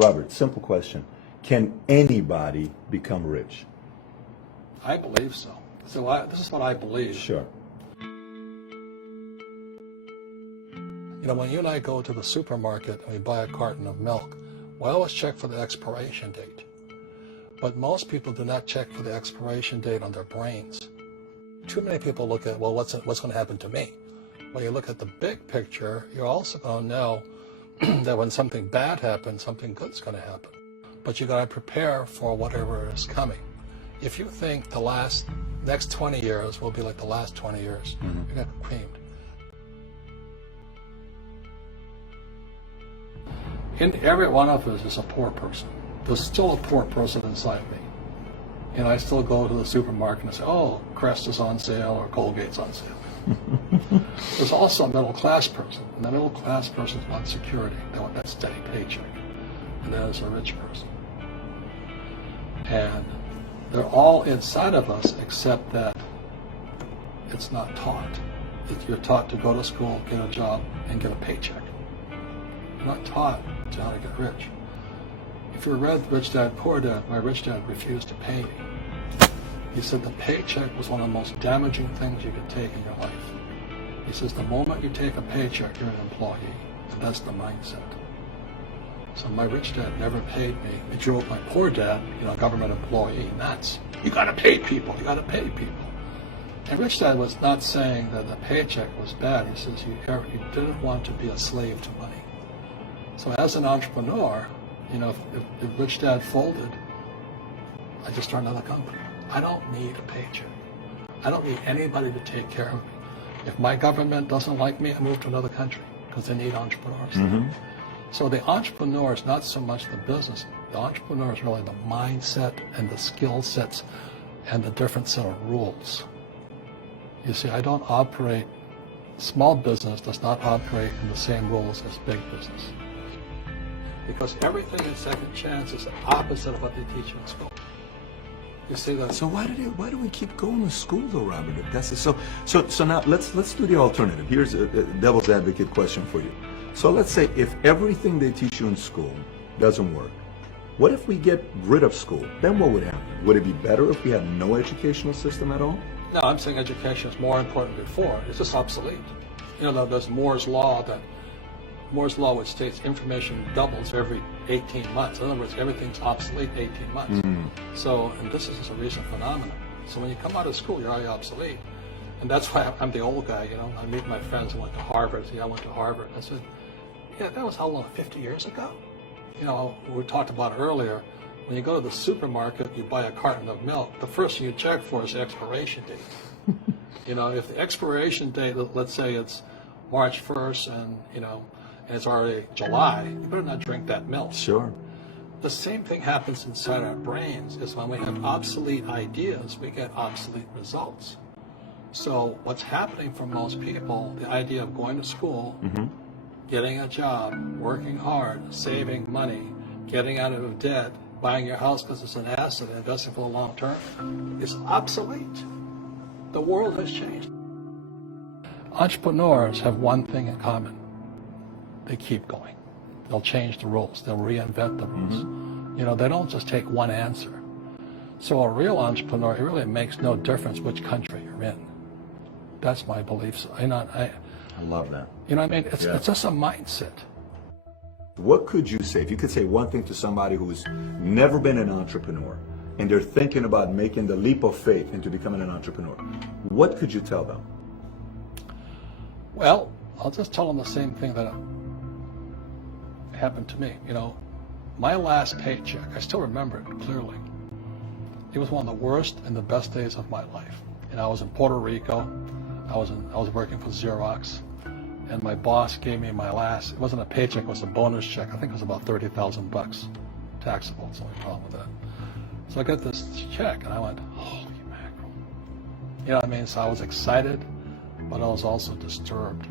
Robert, simple question. Can anybody become rich? I believe so. So this is what I believe. Sure. You know, when you and I go to the supermarket and we buy a carton of milk, we always check for the expiration date. But most people do not check for the expiration date on their brains. Too many people look at, well, what's going to happen to me? When you look at the big picture, you're also going to know that when something bad happens, something good's going to happen. But you got to prepare for whatever is coming. If you think the next 20 years will be like the last 20 years, you're going to get creamed. In every one of us is a poor person. There's still a poor person inside me. And I still go to the supermarket and say, oh, Crest is on sale or Colgate's on sale. There's also a middle class person. And the middle class person wants security. They want that steady paycheck. And that is a rich person. And they're all inside of us except that it's not taught. You're taught to go to school, get a job, and get a paycheck. You're not taught to how to get rich. If you read Rich Dad, Poor Dad, my rich dad refused to pay me. He said the paycheck was one of the most damaging things you could take in your life. He says the moment you take a paycheck, you're an employee. And that's the mindset. So my rich dad never paid me. It drove my poor dad, government employee, nuts. You gotta pay people, you gotta pay people. And Rich Dad was not saying that the paycheck was bad. He says you didn't want to be a slave to money. So as an entrepreneur, if Rich Dad folded, I just start another company. I don't need a paycheck. I don't need anybody to take care of me. If my government doesn't like me, I move to another country because they need entrepreneurs. So the entrepreneur is not so much the business. The entrepreneur is really the mindset and the skill sets and the different set of rules. You see, I don't operate, small business does not operate in the same rules as big business. Because everything in Second Chance is the opposite of what they teach you in school. You see that? So why do we keep going to school though, Robert? If that's it. So now let's do the alternative. Here's a devil's advocate question for you. So let's say if everything they teach you in school doesn't work, what if we get rid of school? Then what would happen? Would it be better if we had no educational system at all? No, I'm saying education is more important than before. It's just obsolete. There's Moore's Law which states information doubles every 18 months. In other words, everything's obsolete 18 months. So, and this is a recent phenomenon. So when you come out of school, you're already obsolete. And that's why I'm the old guy, I meet my friends who went to Harvard. I went to Harvard. I said, yeah, that was how long, 50 years ago? We talked about earlier, when you go to the supermarket, you buy a carton of milk, the first thing you check for is the expiration date. If the expiration date, let's say it's March 1st and it's already July, you better not drink that milk. Sure. The same thing happens inside our brains, is when we have obsolete ideas, we get obsolete results. So what's happening for most people, the idea of going to school, getting a job, working hard, saving money, getting out of debt, buying your house because it's an asset, investing for the long term, is obsolete. The world has changed. Entrepreneurs have one thing in common. They keep going. They'll change the rules. They'll reinvent the rules. They don't just take one answer. So a real entrepreneur, it really makes no difference which country you're in. That's my belief. I love that. It's just a mindset. What could you say, if you could say one thing to somebody who's never been an entrepreneur and they're thinking about making the leap of faith into becoming an entrepreneur, what could you tell them? Well, I'll just tell them the same thing that happened to me. My last paycheck, I still remember it clearly. It was one of the worst and the best days of my life. I was in Puerto Rico. I was working for Xerox, and my boss gave me it wasn't a paycheck, it was a bonus check. I think it was about $30,000, taxable. It's the only problem with that. So I got this check, and I went, holy mackerel. So I was excited, but I was also disturbed.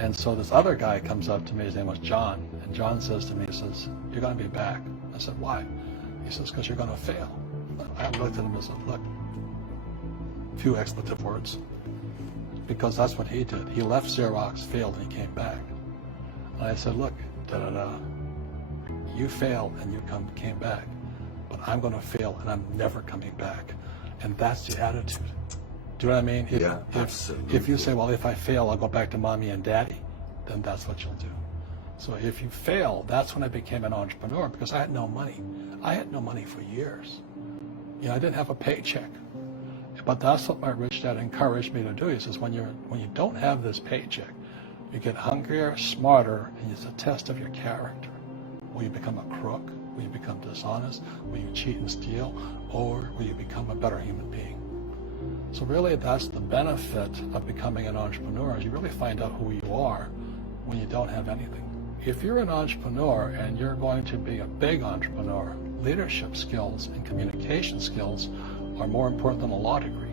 And so this other guy comes up to me, his name was John, and John says to me, he says, you're going to be back. I said, why? He says, because you're going to fail. I looked at him and said, look, few expletive words, because that's what he did. He left Xerox, failed, and he came back. And I said, look, you failed and you came back, but I'm going to fail and I'm never coming back. And that's the attitude. Do you know what I mean? Absolutely. If you say, well, if I fail, I'll go back to mommy and daddy, then that's what you'll do. So if you fail, that's when I became an entrepreneur, because I had no money. I had no money for years. You know, I didn't have a paycheck. But that's what my rich dad encouraged me to do. He says, when you don't have this paycheck, you get hungrier, smarter, and it's a test of your character. Will you become a crook? Will you become dishonest? Will you cheat and steal? Or will you become a better human being? So really, that's the benefit of becoming an entrepreneur, is you really find out who you are when you don't have anything. If you're an entrepreneur and you're going to be a big entrepreneur, leadership skills and communication skills are more important than a law degree.